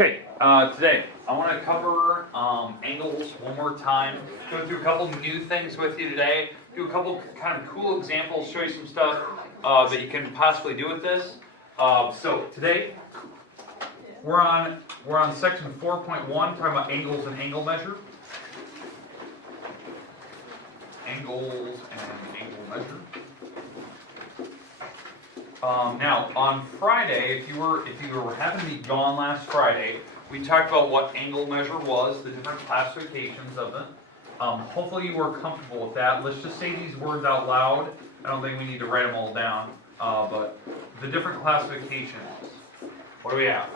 Okay, today I want to cover angles one more time, go through a couple new things with you today, do a couple kind of cool examples, show you some stuff that you can possibly do with this. So today we're on section 4.1, talking about angles and angle measure. Angles and angle measure. Now, on Friday, if you were happened to be gone last Friday, we talked about what angle measure was, the different classifications of it. Hopefully you were comfortable with that. Let's just say these words out loud. I don't think we need to write them all down, but the different classifications. What do we have?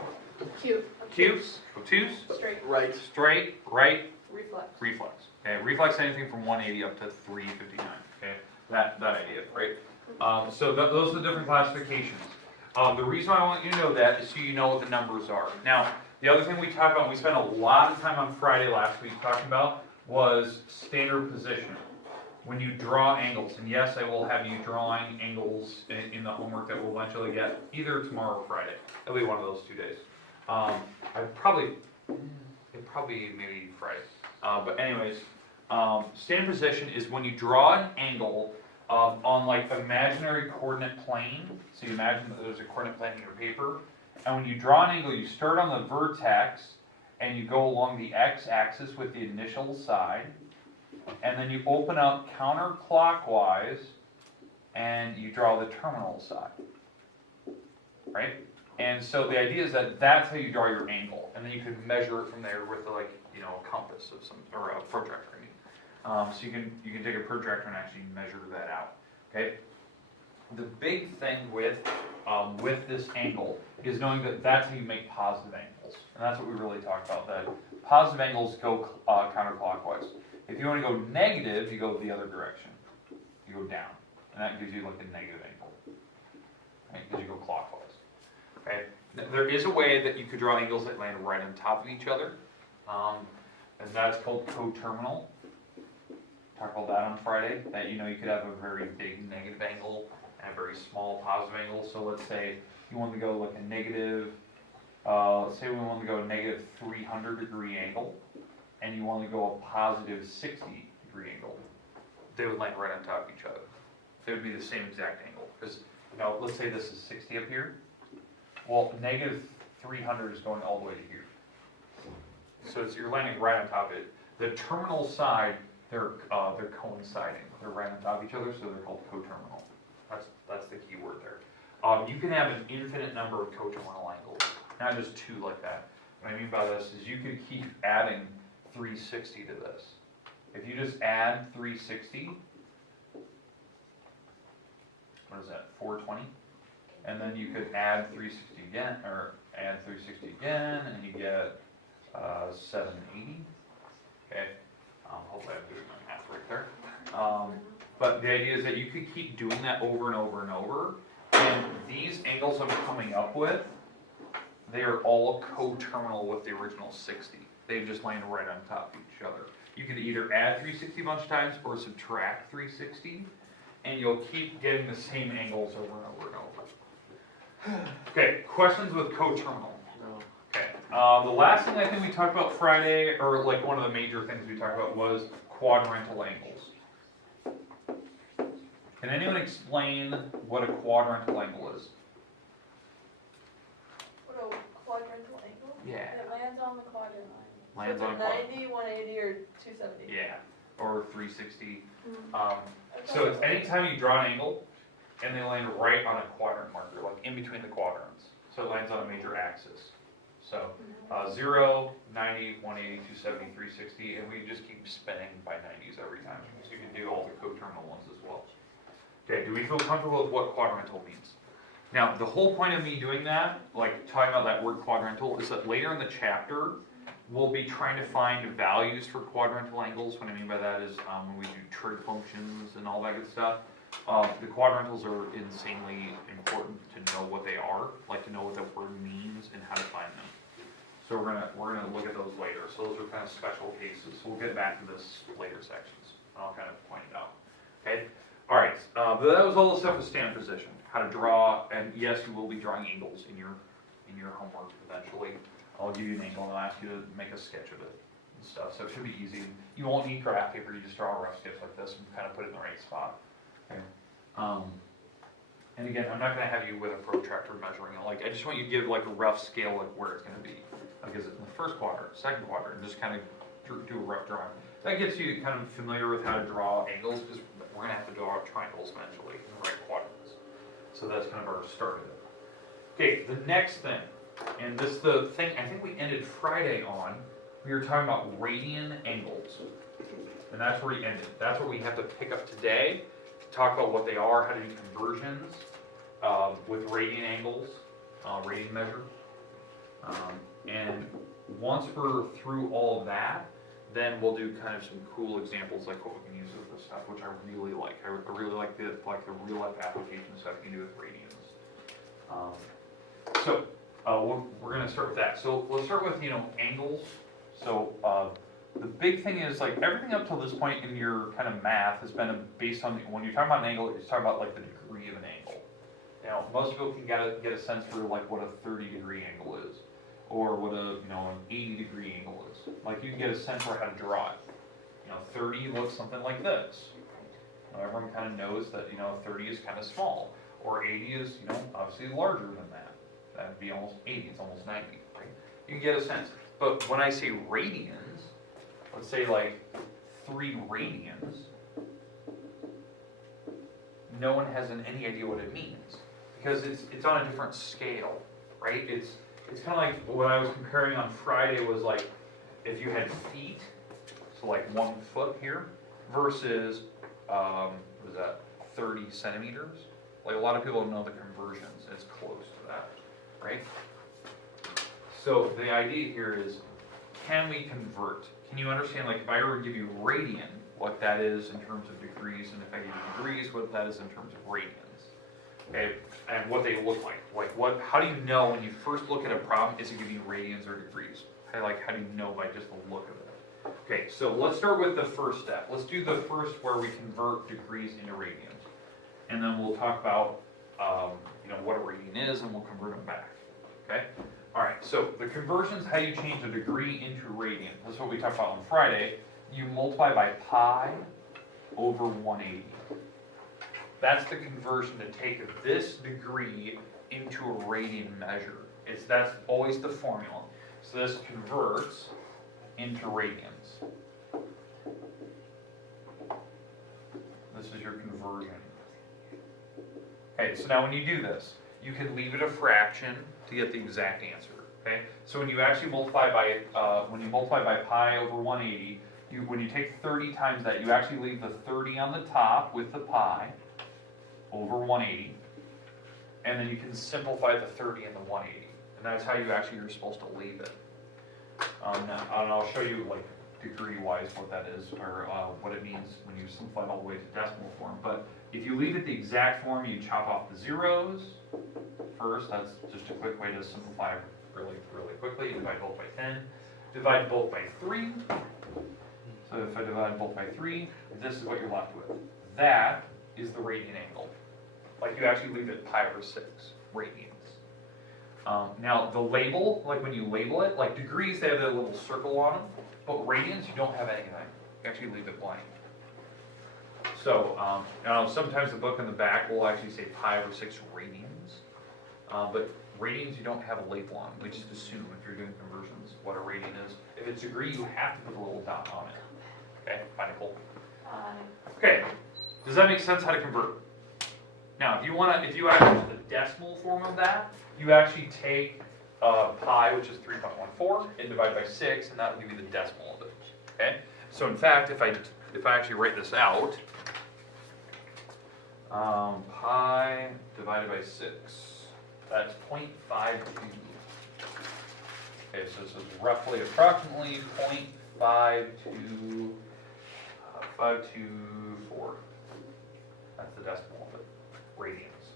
Cubes. Obtuse. Straight. Right. Reflex. Okay. Reflex anything from 180 up to 359. Okay. That idea, right? So those are the different classifications. The reason I want you to know that is so you know what the numbers are. Now, the other thing we talked about, we spent a lot of time on Friday last week talking about, was standard position. When you draw angles, and yes, I will have you drawing angles in the homework that we'll eventually get, either tomorrow or Friday. It'll be one of those 2 days. Maybe Friday. But anyways, standard position is when you draw an angle on like imaginary coordinate plane. So you imagine that there's a coordinate plane in your paper, and when you draw an angle, you start on the vertex and you go along the x-axis with the initial side, and then you open up counterclockwise and you draw the terminal side, right? And so the idea is that that's how you draw your angle, and then you can measure it from there with a compass of some, or a protractor. So you can take a protractor and actually measure that out. Okay. The big thing with this angle is knowing that that's how you make positive angles, and that's what we really talked about. That positive angles go counterclockwise. If you want to go negative, you go the other direction. You go down, and that gives you like a negative angle, right? Because you go clockwise. Okay. There is a way that you could draw angles that land right on top of each other, and that's called coterminal. Talked about that on Friday, that you could have a very big negative angle and a very small positive angle. So let's say you want to go like a negative, let's say we want to go a negative 300 degree angle, and you want to go a positive 60 degree angle. They would land right on top of each other. They would be the same exact angle. Because let's say this is 60 up here. Well, negative 300 is going all the way to here. So you're landing right on top of it. The terminal side, they're coinciding. They're right on top of each other, so they're called coterminal. That's the key word there. You can have an infinite number of coterminal angles, not just two like that. What I mean by this is you could keep adding 360 to this. If you just add 360, what is that, 420? And then you could add 360 again, or add 360 again, and you get 780. Okay. Hopefully I'm doing my math right there. But the idea is that you could keep doing that over and over and over. And these angles I'm coming up with, they are all coterminal with the original 60. They just land right on top of each other. You can either add 360 a bunch of times or subtract 360, and you'll keep getting the same angles over and over and over. Okay, questions with coterminal? Okay. The last thing I think we talked about Friday, or like one of the major things we talked about, was quadrantal angles. Can anyone explain what a quadrantal angle is? What a quadrantal angle? Yeah. It lands on the quadrant line. Lands so on a 90, 180, or 270. Yeah, or 360. Okay. So it's anytime you draw an angle, and they land right on a quadrant marker, like in between the quadrants. So it lands on a major axis. So 0, 90, 180, 270, 360, and we just keep spinning by 90s every time. So you can do all the coterminal ones as well. Okay, do we feel comfortable with what quadrantal means? Now, the whole point of me doing that, like talking about that word quadrantal, is that later in the chapter, we'll be trying to find values for quadrantal angles. What I mean by that is when we do trig functions and all that good stuff. The quadrantals are insanely important to know what they are, like to know what that word means and how to find them. So we're gonna look at those later. So those are kind of special cases. So we'll get back to this later sections. I'll kind of point it out. Okay. All right. But that was all the stuff with standard position, how to draw, and yes, you will be drawing angles in your homework eventually. I'll give you an angle and I'll ask you to make a sketch of it and stuff, so it should be easy. You won't need graph paper, you just draw a rough sketch like this and kind of put it in the right spot. Okay. And again, I'm not gonna have you with a protractor measuring it, like, I just want you to give like a rough scale of where it's gonna be. Like, is it in the first quadrant, second quadrant, and just kind of do a rough drawing. That gets you kind of familiar with how to draw angles, because we're gonna have to draw triangles eventually in the right quadrants. So that's kind of our start of it. Okay, the next thing, and this is the thing I think we ended Friday on, we were talking about radian angles. And that's where we ended. That's what we have to pick up today, to talk about what they are, how to do conversions with radian angles, radian measure. And once we're through all of that, then we'll do kind of some cool examples like what we can use with this stuff, which I really like. I really like the real life application stuff you can do with radians. We're going to start with that. So let's start with angles. So the big thing is like everything up till this point in your kind of math has been based on when you're talking about an angle, you're talking about like the degree of an angle. Now most people can get a sense for like what a 30-degree angle is, or what an 80-degree angle is. Like you can get a sense for how to draw it. 30 looks something like this. Everyone kind of knows that 30 is kind of small, or 80 is obviously larger than that. That'd be almost 80. It's almost 90. Right? You can get a sense. But when I say radians, let's say like 3 radians, no one has any idea what it means because it's on a different scale, right? It's kind of like what I was comparing on Friday was like if you had feet, so like 1 foot here, versus what is that, 30 centimeters? Like a lot of people don't know the conversions. It's close to that, right? So the idea here is, can we convert? Can you understand, like if I were to give you radian, what that is in terms of degrees, and if I give you degrees, what that is in terms of radians? Okay, and what they look like. Like how do you know when you first look at a problem, is it giving you radians or degrees? How do you know by just the look of it? Okay, so let's start with the first step. Let's do the first where we convert degrees into radians. And then we'll talk about what a radian is, and we'll convert them back. Okay? Alright, so the conversions, how you change a degree into radian. That's what we talked about on Friday. You multiply by pi over 180. That's the conversion to take this degree into a radian measure. That's always the formula. So this converts into radians. This is your conversion. Okay, so now when you do this, you can leave it a fraction to get the exact answer. Okay, so when you actually multiply by pi over 180, when you take 30 times that, you actually leave the 30 on the top with the pi over 180, and then you can simplify the 30 and the 180, and that's how you actually are supposed to leave it. And I'll show you like degree-wise what that is, or what it means when you simplify it all the way to decimal form. But if you leave it the exact form, you chop off the zeros first. That's just a quick way to simplify really, really quickly. You divide both by 10. Divide both by 3. So if I divide both by 3, this is what you're left with. That is the radian angle. Like you actually leave it pi over 6 radians. Now the label, like when you label it, like degrees, they have that little circle on them, but radians, you don't have anything. You actually leave it blank. So sometimes the book in the back will actually say pi over 6 radians, but radians you don't have a label on. We just assume if you're doing conversions what a radian is. If it's degree, you have to put a little dot on it. Okay, fine, Nicole. Okay, does that make sense how to convert? Now, if you actually use the decimal form of that, you actually take pi, which is 3.14, and divide by 6, and that will give you the decimal of it. Okay. So in fact, if I actually write this out, pi divided by 6, that's 0.52. Okay, so this is roughly, approximately 0.524. That's the decimal of it, radians.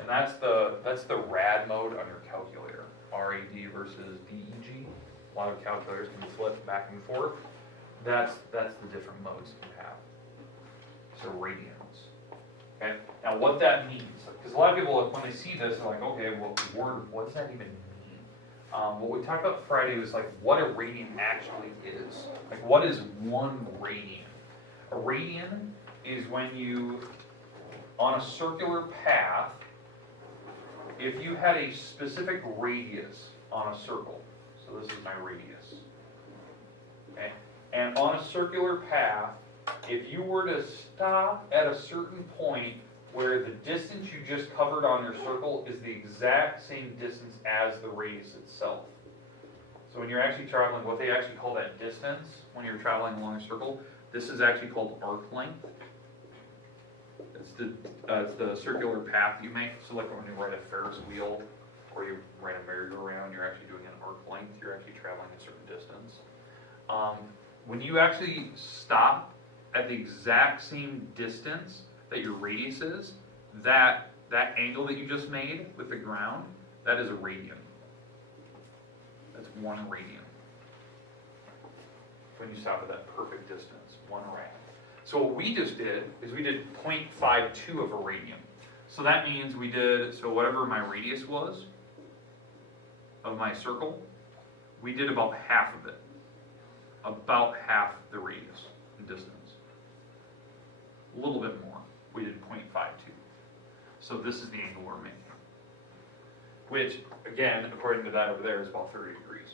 And that's the rad mode on your calculator. RAD versus DEG. A lot of calculators can flip back and forth. That's the different modes you have. So radians. Okay, now what that means, because a lot of people, when they see this, they're like, okay, well, what does that even mean? What we talked about Friday was like what a radian actually is. Like, what is 1 radian? A radian is when you, on a circular path, if you had a specific radius on a circle, so this is my radius, okay? And on a circular path, if you were to stop at a certain point where the distance you just covered on your circle is the exact same distance as the radius itself. So when you're actually traveling, what they actually call that distance, when you're traveling along a circle, this is actually called arc length. It's the circular path you make. So like when you ride a Ferris wheel or you ride a merry-go-round, you're actually doing an arc length. You're actually traveling a certain distance. When you actually stop at the exact same distance that your radius is, that angle that you just made with the ground, that is a radian. That's 1 radian. When you stop at that perfect distance, 1 rad. So what we just did is we did 0.52 of a radian. So that means we did, so whatever my radius was of my circle, we did about half of it. About half the radius in distance. A little bit more. We did 0.52. So this is the angle we're making. Which, again, according to that over there, is about 30 degrees.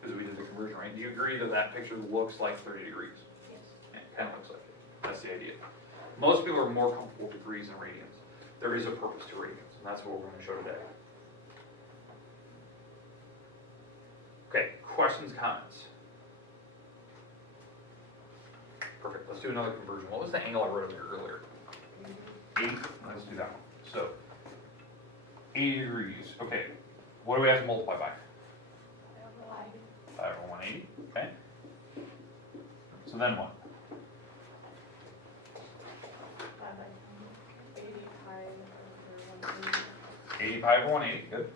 Because we did the conversion, right? Do you agree that that picture looks like 30 degrees? Yes. Yeah, it kind of looks like it. That's the idea. Most people are more comfortable with degrees than radians. There is a purpose to radians, and that's what we're going to show today. Okay, questions, comments? Perfect, let's do another conversion. What was the angle I wrote up here earlier? 80, let's do that one. So, 80 degrees, okay. What do we have to multiply by? 5 over 180, okay. So then what? 80 pi over 180, good.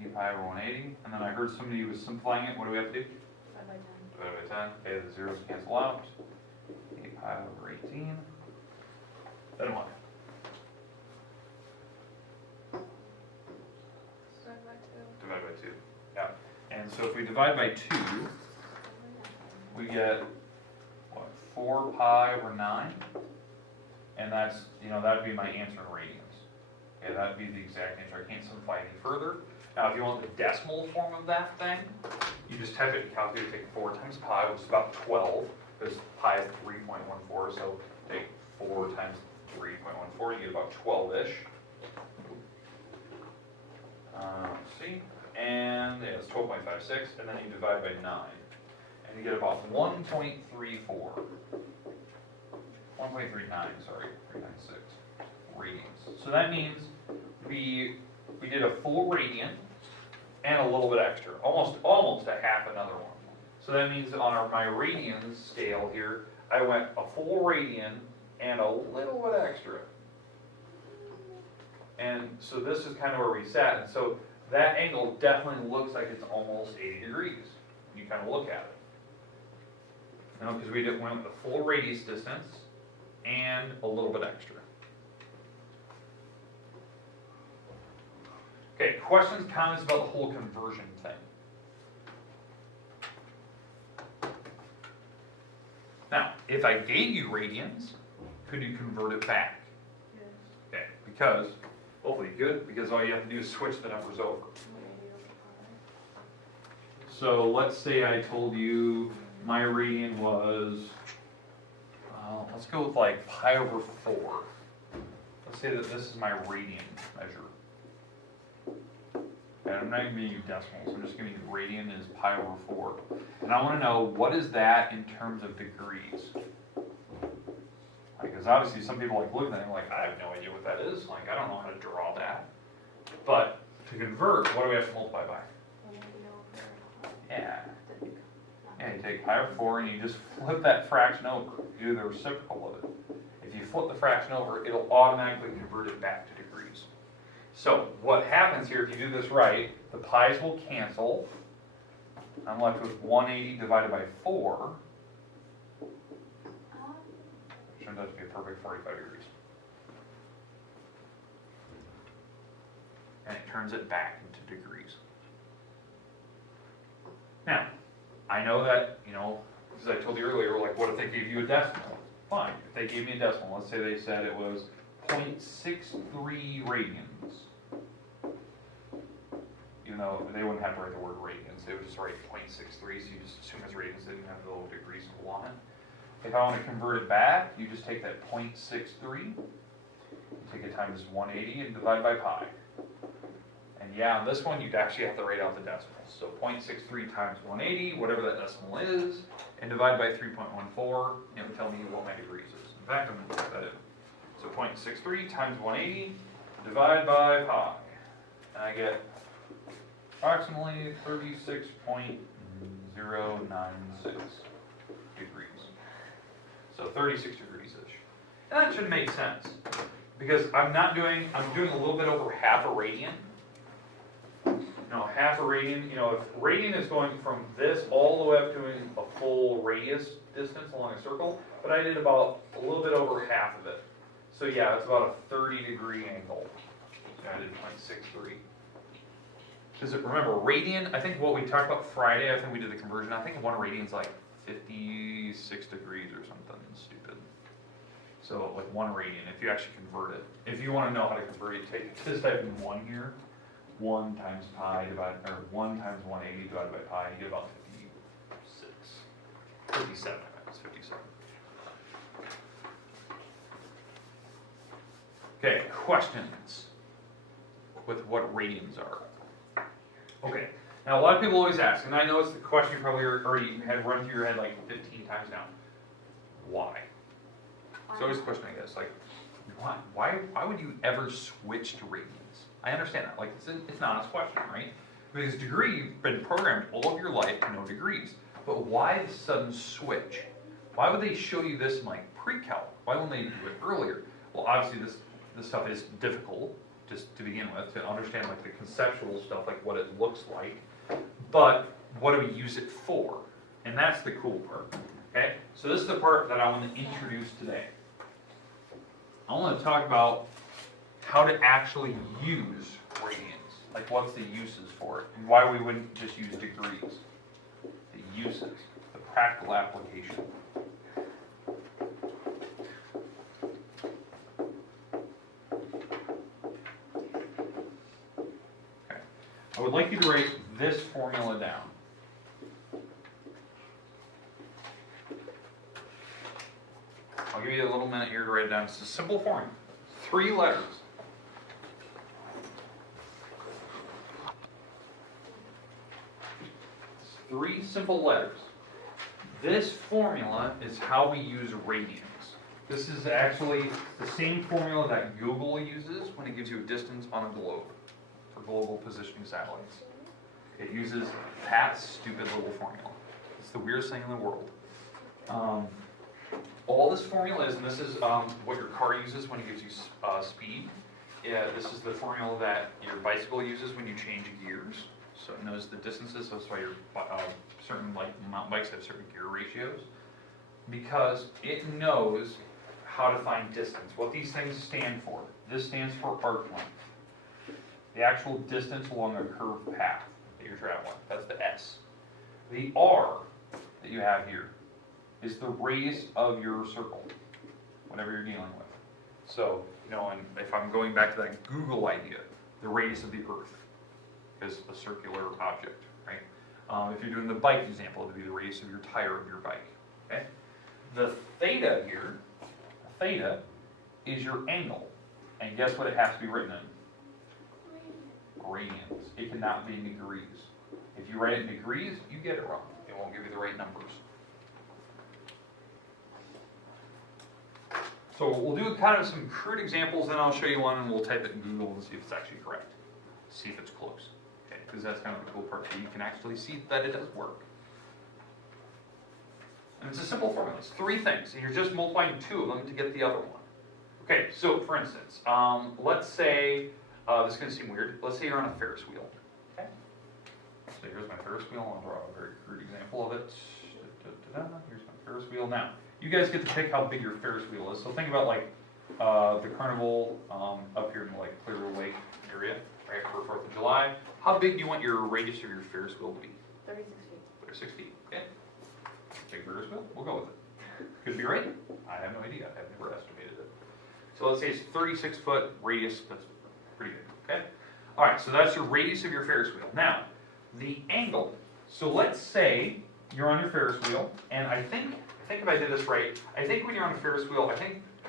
80 pi over 180, and then I heard somebody was simplifying it. What do we have to do? 5 by 10. Divided by 10. Okay, the zeros cancel out. 8 pi over 18. Then what? Divide by 2. Divided by 2. Yeah. And so if we divide by 2, we get, what, 4 pi over 9? And that's, that'd be my answer in radians. Okay, that'd be the exact answer. I can't simplify any further. Now, if you want the decimal form of that thing, you just type it in calculator, take 4 times pi, which is about 12, because pi is 3.14, so take 4 times 3.14, you get about 12-ish. See? And yeah, it's 12.56, and then you divide by 9. And you get about 1.34. 1.39, sorry, 396 radians. So that means we did a full radian and a little bit extra, almost a half another one. So that means on my radians scale here, I went a full radian and a little bit extra. And so this is kind of where we sat. And so that angle definitely looks like it's almost 80 degrees when you kind of look at it. Because we went with the full radius distance and a little bit extra. Okay, questions, comments about the whole conversion thing? Now, if I gave you radians, could you convert it back? Yes. Okay, because, hopefully good, because all you have to do is switch the numbers over. So let's say I told you my radian was, let's go with like pi over 4. Let's say that this is my radian measure. And I'm not even giving you decimals, I'm just giving you radian is pi over 4. And I want to know, what is that in terms of degrees? Because obviously some people like looking at it and like, I have no idea what that is. Like, I don't know how to draw that. But to convert, what do we have to multiply by? Yeah. Yeah, you take pi over 4 and you just flip that fraction over. You do the reciprocal of it. If you flip the fraction over, it'll automatically convert it back to degrees. So what happens here, if you do this right, the pi's will cancel. I'm left with 180 divided by 4. which turns out to be a perfect 45 degrees. And it turns it back into degrees. Now, I know that, as I told you earlier, like, what if they gave you a decimal? Fine, if they gave me a decimal, let's say they said it was 0.63 radians. Even though they wouldn't have to write the word radians, they would just write 0.63, so you just assume it's radians, they didn't have the little degree symbol on it. If I want to convert it back, you just take that 0.63, you take it times 180 and divide by pi. And yeah, on this one, you'd actually have to write out the decimals. So 0.63 times 180, whatever that decimal is, and divide by 3.14, and it would tell me what my degrees is. In fact, I'm going to put that in. So 0.63 times 180, divide by pi. And I get approximately 36.096 degrees. So 36 degrees-ish. And that should make sense, because I'm doing a little bit over half a radian. Half a radian, if radian is going from this all the way up to a full radius distance along a circle, but I did about a little bit over half of it. So yeah, it's about a 30-degree angle. So I did 0.63. Because remember, radian, I think what we talked about Friday, I think we did the conversion, I think 1 radian's like 56 degrees or something stupid. So like 1 radian, if you actually convert it. If you want to know how to convert it, just type in 1 here. 1 times pi divided, or 1 times 180 divided by pi, you get about 57, I meant, it's 57. Okay, questions with what radians are. Okay, now a lot of people always ask, and I know it's the question you probably already had run through your head like 15 times now. Why? It's always a question, I guess, like, why would you ever switch to radians? I understand that, like, it's an honest question, right? Because degree, you've been programmed all of your life to know degrees. But why the sudden switch? Why would they show you this in like pre-calc? Why wouldn't they do it earlier? Well, obviously this stuff is difficult just to begin with, to understand like the conceptual stuff, like what it looks like. But what do we use it for? And that's the cool part, okay? So this is the part that I want to introduce today. I want to talk about how to actually use radians, like what's the uses for it, and why we wouldn't just use degrees. The uses, the practical application. Okay, I would like you to write this formula down. I'll give you a little minute here to write it down. It's a simple formula, 3 letters. Three simple letters. This formula is how we use radians. This is actually the same formula that Google uses when it gives you a distance on a globe for global positioning satellites. It uses that stupid little formula. It's the weirdest thing in the world. All this formula is, and this is what your car uses when it gives you speed. Yeah, this is the formula that your bicycle uses when you change gears. So it knows the distances, so that's why your certain like mountain bikes have certain gear ratios, because it knows how to find distance. What these things stand for. This stands for arc length. The actual distance along a curved path that you're traveling. That's the S. The R that you have here is the radius of your circle, whatever you're dealing with. So, and if I'm going back to that Google idea, the radius of the Earth is a circular object, right? If you're doing the bike example, it would be the radius of your tire of your bike, okay? The theta here, theta, is your angle. And guess what it has to be written in? Radians. It cannot be in degrees. If you write it in degrees, you get it wrong. It won't give you the right numbers. So we'll do kind of some crude examples, then I'll show you one and we'll type it in Google and see if it's actually correct. See if it's close. Okay, because that's kind of the cool part, that you can actually see that it does work. And it's a simple formula. It's 3 things, and you're just multiplying 2 of them to get the other one. Okay, so for instance, let's say, this is going to seem weird, let's say you're on a Ferris wheel. Okay. So here's my Ferris wheel, I'll draw a very crude example of it. Here's my Ferris wheel. Now, you guys get to pick how big your Ferris wheel is. So think about like the carnival up here in the like Clearwater Lake area, right, for 4th of July. How big do you want your radius of your Ferris wheel to be? 36 feet. 36 feet, okay. Big Ferris wheel, we'll go with it. Could be right, I have no idea, I've never estimated it. So let's say it's 36 foot radius, that's pretty good, okay? All right, so that's your radius of your Ferris wheel. Now, the angle. So let's say you're on your Ferris wheel, and I think if I did this right, I think when you're on a Ferris wheel,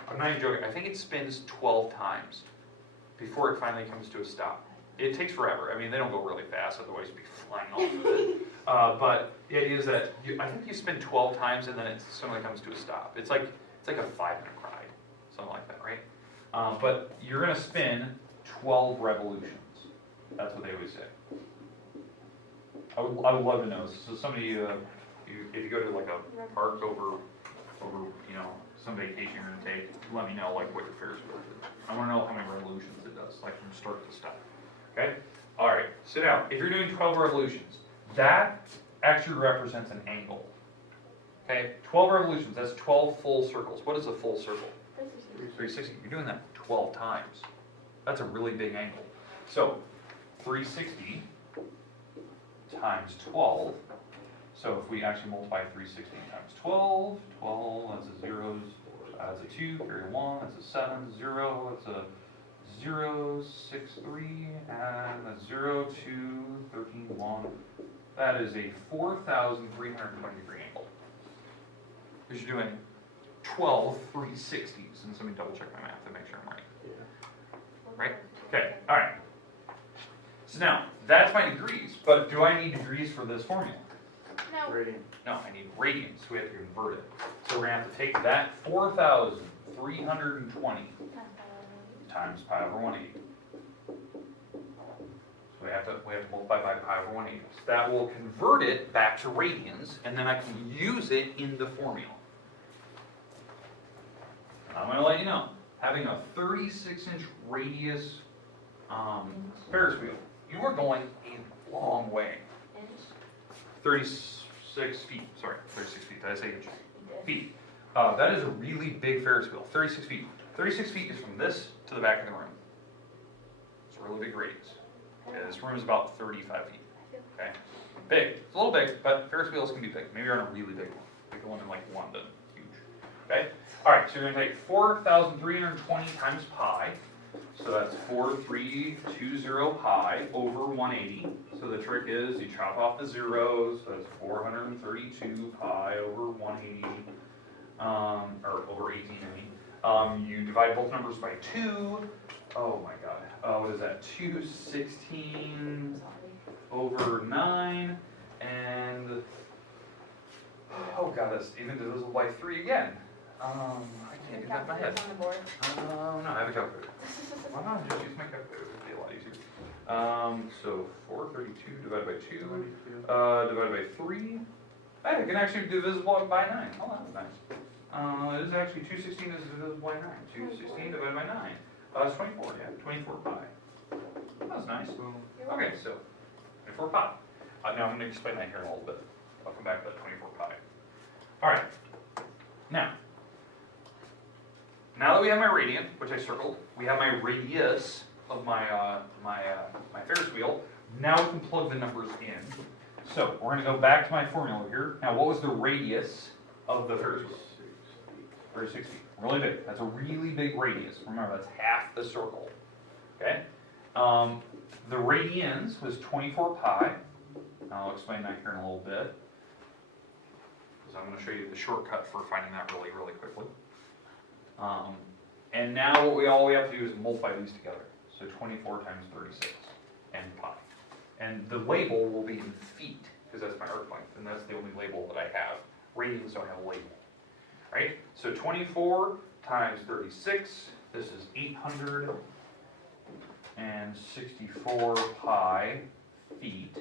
I'm not even joking, I think it spins 12 times before it finally comes to a stop. It takes forever. I mean, they don't go really fast, otherwise you'd be flying off of it. But the idea is that I think you spin 12 times and then it suddenly comes to a stop. It's like a 5-minute ride, something like that, right? But you're going to spin 12 revolutions. That's what they always say. I would love to know. So somebody, if you go to like a park over some vacation you're going to take, let me know like what your Ferris wheel is. I want to know how many revolutions it does, like from start to stop. Okay? All right. So now, if you're doing 12 revolutions, that actually represents an angle. Okay? 12 revolutions, that's 12 full circles. What is a full circle? 360. You're doing that 12 times. That's a really big angle. So, 360 times 12. So if we actually multiply 360 times 12, that's a zeros, that's a 2, carry a 1, that's a 7, 0, that's a 0, 6, 3, and a 0, 2, 13, 1. That is a 4,320 degree angle. Because you're doing 12 360s, and so let me double check my math to make sure I'm right. Right? Okay, all right. So now, that's my degrees, but do I need degrees for this formula? No. No, I need radians, so we have to convert it. So we're going to have to take that 4,320 times pi over 180. So we have to multiply by pi over 180. So that will convert it back to radians, and then I can use it in the formula. I'm going to let you know, having a 36-inch radius Ferris wheel, you are going a long way. 36 feet, sorry, 36 feet, did I say inch? Feet. That is a really big Ferris wheel, 36 feet. 36 feet is from this to the back of the room. It's a really big radius. Okay, this room is about 35 feet. Okay, big. It's a little big, but Ferris wheels can be big. Maybe you're on a really big one, like the one in like London, huge. Okay. All right, so you're going to take 4,320 times pi. So that's 4,320 pi over 180. So the trick is you chop off the zeros. So that's 432 pi over 180, or over 18, I mean. You divide both numbers by 2. Oh my god. What is that? 216 over 9. And, oh god, that's even divisible by 3 again. I can't do that in my head. On the board. No, I have a calculator. Why not just use my calculator? It would be a lot easier. So 432 divided by 2, divided by 3. Hey, I can actually divisible by 9. Oh, that was nice. It is actually 216 is divisible by 9. 216 divided by 9. That's 24, yeah, 24 pi. That was nice. Okay, so 24 pi. Now I'm going to explain that here in a little bit. I'll come back to that 24 pi. All right. Now that we have my radian, which I circled, we have my radius of my my Ferris wheel. Now we can plug the numbers in. So we're going to go back to my formula here. Now, what was the radius of the Ferris wheel? 36 feet. Really big. That's a really big radius. Remember, that's half the circle. Okay. The radians was 24 pi. I'll explain that here in a little bit, because I'm going to show you the shortcut for finding that really, really quickly. And now all we have to do is multiply these together. So 24 times 36 and pi. And the label will be in feet, because that's my arc length, and that's the only label that I have. Radians don't have a label. Right? So 24 times 36, this is 864 pi feet.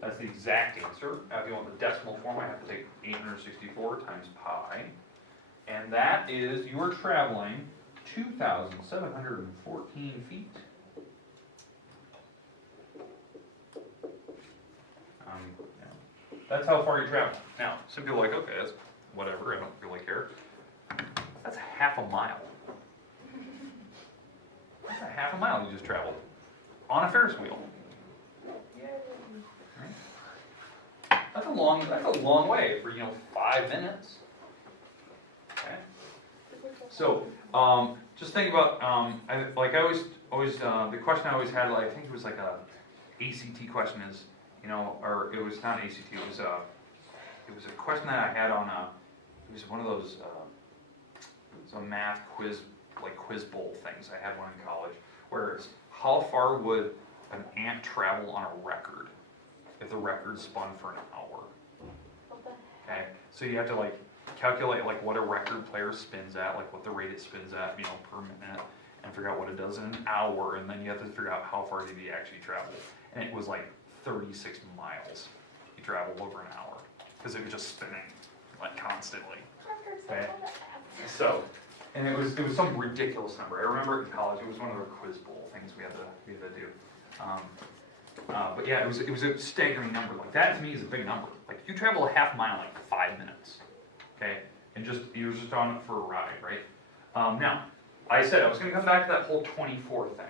That's the exact answer. Now if you want the decimal form, I have to take 864 times pi. And that is, you are traveling 2,714 feet. That's how far you travel. Now, some people are like, okay, that's whatever, I don't really care. That's half a mile. That's a half a mile you just traveled on a Ferris wheel. Right? That's a long way for 5 minutes. Okay. So just think about the question I always had. I think it was like a ACT question is or it was not ACT. It was a question that I had on it was one of those some math quiz bowl things. I had one in college where it's how far would an ant travel on a record if the record spun for an hour? Okay, so you have to calculate what a record player spins at, what the rate it spins at, per minute, and figure out what it does in an hour, and then you have to figure out how far did he actually travel. And it was 36 miles he traveled over an hour because it was just spinning constantly. Okay, so. And it was some ridiculous number. I remember it in college. It was one of the quiz bowl things we had to do. But yeah, it was a staggering number. That to me is a big number. You travel a half mile in 5 minutes, okay? And you were just on it for a ride, right? Now, I said I was going to come back to that whole 24 thing.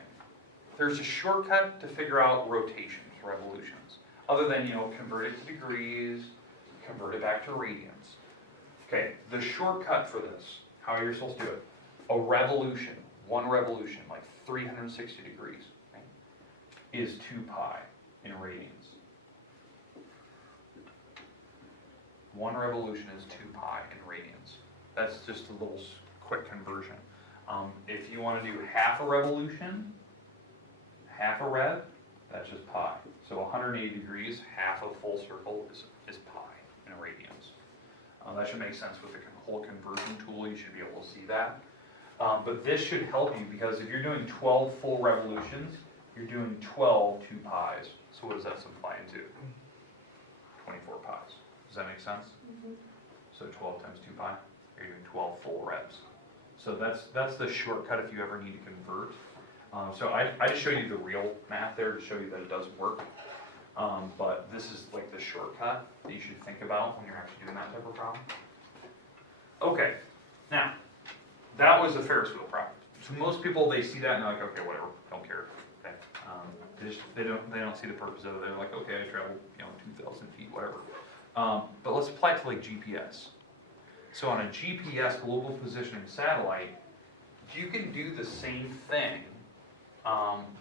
There's a shortcut to figure out rotations, revolutions, other than convert it to degrees, convert it back to radians. Okay, the shortcut for this. How you're supposed to do it. A revolution, one revolution, 360 degrees, right, is 2 pi in radians. One revolution is 2 pi in radians. That's just a little quick conversion. If you want to do half a revolution, half a rev, that's just pi. So 180 degrees, half a full circle is pi in radians. That should make sense with the whole conversion tool. You should be able to see that. But this should help you because if you're doing 12 full revolutions, you're doing 12 2 pi's. So what does that supply into? 24 pi's. Does that make sense? Mm-hmm. So 12 times 2 pi, you're doing 12 full revs. So that's the shortcut if you ever need to convert. So I just showed you the real math there to show you that it does work. But this is the shortcut that you should think about when you're actually doing that type of problem. Okay, now, that was a Ferris wheel problem. So most people, they see that and they're like, okay, whatever, don't care. Okay. They don't see the purpose of it. They're like, okay, I traveled 2,000 feet, whatever. But let's apply it to GPS. So on a GPS, global positioning satellite, you can do the same thing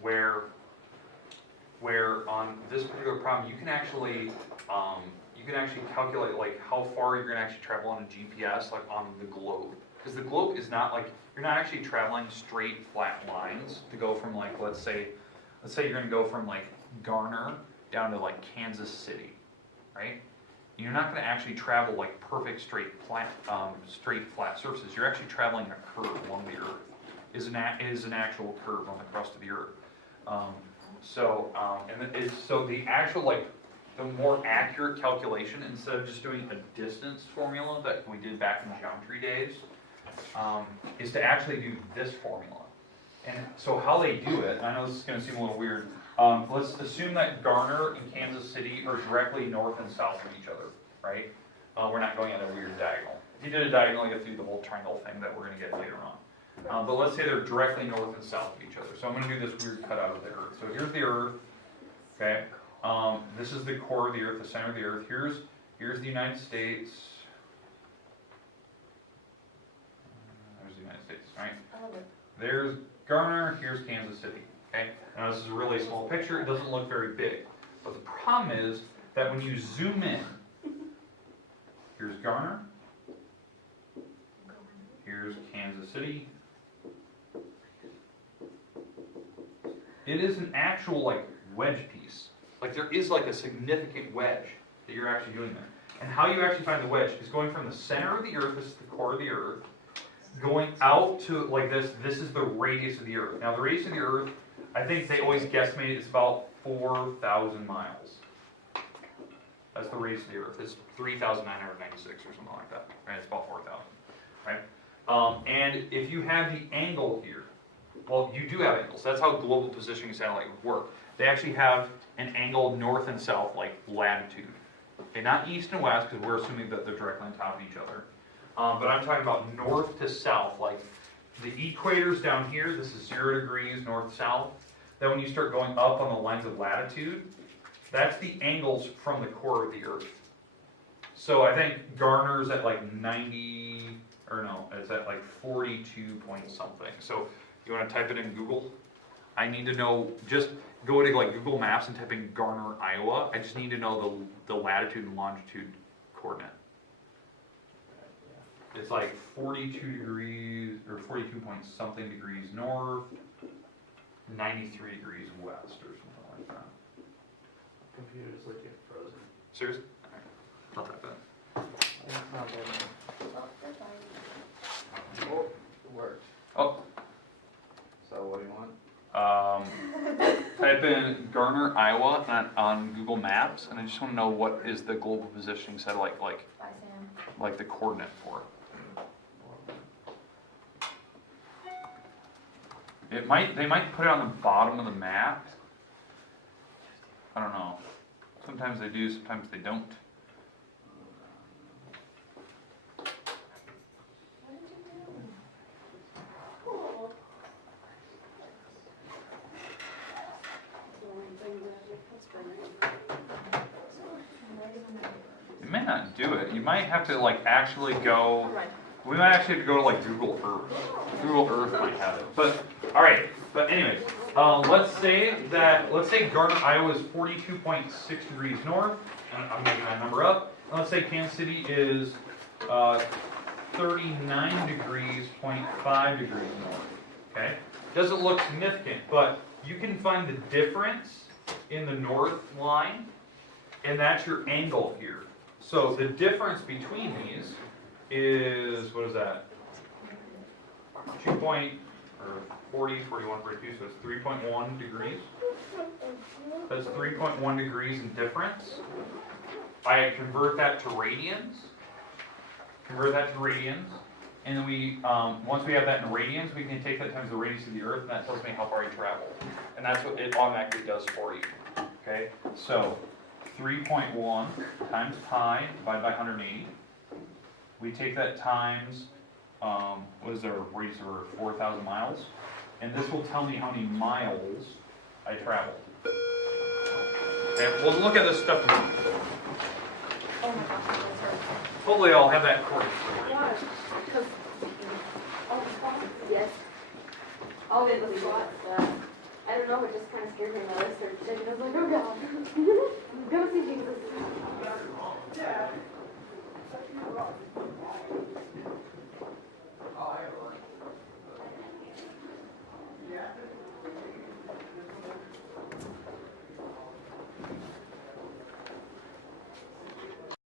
where on this particular problem, you can actually calculate how far you're going to actually travel on a GPS, on the globe, because the globe is not you're not actually traveling straight flat lines to go from let's say you're going to go from Garner down to Kansas City, right? You're not going to actually travel perfect straight flat surfaces. You're actually traveling a curve along the Earth. Is an actual curve on the crust of the Earth. So the actual the more accurate calculation, instead of just doing a distance formula that we did back in the geometry days, is to actually do this formula. And so how they do it, I know this is going to seem a little weird, let's assume that Garner and Kansas City are directly north and south of each other, right? We're not going at a weird diagonal. If you did a diagonal, you have to do the whole triangle thing that we're going to get later on. But let's say they're directly north and south of each other. So I'm going to do this weird cutout of the Earth. So here's the Earth, okay? This is the core of the Earth, the center of the Earth. Here's the United States. There's the United States, right? There's Garner, here's Kansas City, okay? Now this is a really small picture. It doesn't look very big. But the problem is that when you zoom in, here's Garner, here's Kansas City. It is an actual wedge piece. There is a significant wedge that you're actually doing there. And how you actually find the wedge is going from the center of the Earth, this is the core of the Earth, going out to this is the radius of the Earth. Now the radius of the Earth, I think they always guesstimate it's about 4,000 miles. That's the radius of the Earth. It's 3,996 or something like that. Right? It's about 4,000. Right? And if you have the angle here, well, you do have angles. That's how global positioning satellite would work. They actually have an angle north and south, latitude. Okay, not east and west, because we're assuming that they're directly on top of each other. but I'm talking about north to south, like the equator's down here, this is 0 degrees north-south. Then when you start going up on the lines of latitude, that's the angles from the core of the Earth. So I think Garner's at like 90, or no, it's at like 42 point something. So you want to type it in Google? I need to know, just go to like Google Maps and type in Garner, Iowa. I just need to know the latitude and longitude coordinate. It's like 42 degrees, or 42 point something degrees north, 93 degrees west, or something like that. Computer's legit frozen. Seriously? Alright, I'll type that. It's not there. Oh, they're fine. Oh, it worked. Oh, So what do you want? type in Garner, Iowa on Google Maps, and I just want to know what is the global positioning satellite Bye, Sam. like the coordinate for it. They might put it on the bottom of the map. I don't know. Sometimes they do, sometimes they don't. What did you do? Cool. It may not do it. You might have to like actually go. Alright. We might actually have to go to like Google Earth. Google Earth might have it. But all right. But anyways, let's say Garner, Iowa is 42.6 degrees north, and I'm making that number up. And let's say Kansas City is 39 degrees, 0.5 degrees north. Okay, doesn't look significant, but you can find the difference in the north line, and that's your angle here. So the difference between these is, what is that? 40, 41, 42, so it's 3.1 degrees. That's 3.1 degrees in difference. I convert that to radians. And then we, once we have that in radians, we can take that times the radius of the Earth, and that tells me how far you traveled. And that's what it automatically does for you. Okay, so 3.1 times pi divided by 180. We take that times, what is our radius of 4,000 miles? And this will tell me how many miles I traveled. Okay, we'll look at this stuff. Oh my gosh, that's hurt. Hopefully I'll have that recorded. Why? Because. Oh, the squats? Yes. Oh, it was squats. I don't know, it just kind of scared me when I started shaking. I was like, oh god. Go see Jesus. Oh, I